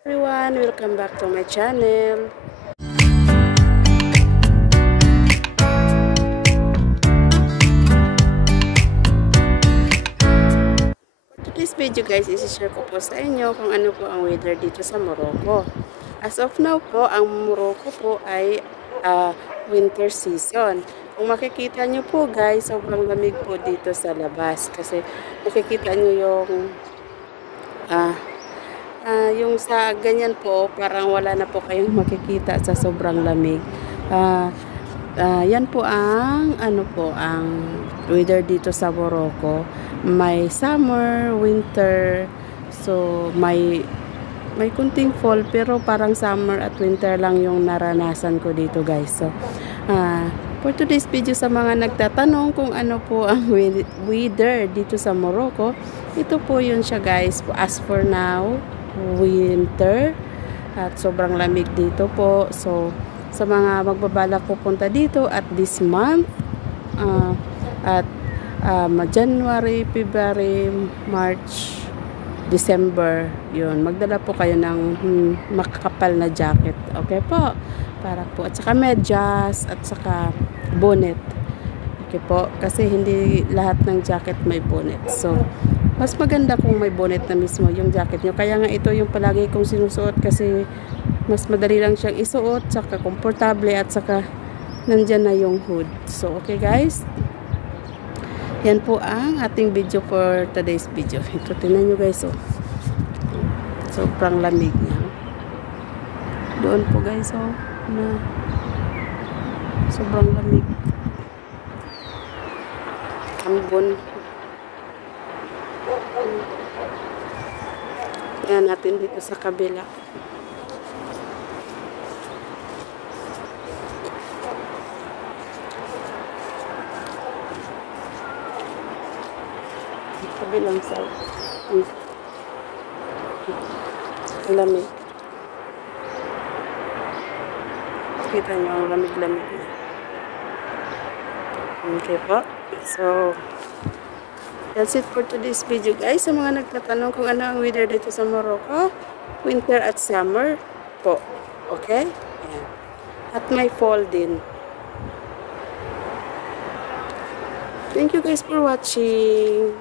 Everyone, welcome back to my channel. For today's video guys, isi-share ko po sa inyo kung ano po ang weather dito sa Morocco. As of now po, ang Morocco po ay winter season. Kung makikita nyo po guys, sobrang lamig po dito sa labas. Kasi makikita nyo yung sa ganyan po, parang wala na po kayong makikita sa sobrang lamig. Yan po ang ang weather dito sa Morocco. May summer, winter, so may kunting fall pero parang summer at winter lang yung naranasan ko dito guys. So for today's video, sa mga nagtatanong kung ano po ang weather dito sa Morocco, ito po yun siya guys. As for now, winter at sobrang lamig dito po. So sa mga magbabalak pupunta dito at this month at January, February, March, December, yun, magdala po kayo ng makakapal na jacket, okay po, para po, at saka medyas at saka bonnet, okay po, kasi hindi lahat ng jacket may bonnet. So mas maganda kung may bonnet na mismo yung jacket nyo. Kaya nga ito yung palagi kong sinusuot kasi mas madali lang siyang isuot, saka komportable, at saka nandyan na yung hood. So okay guys, yan po ang ating video for today's video. Ito, tingnan nyo guys, oh. Sobrang lamig niya. Doon po guys, oh, na sobrang lamig. Ambon. Tingnan natin dito sa kabila. Kabilang side. Lamig. Kita nyo ang lamig-lamig niya. Okay po. So, that's it for today's video guys. Sa mga nagtatanong kung ano ang weather dito sa Morocco, winter at summer po. Okay? Ayan. At may fall din. Thank you guys for watching.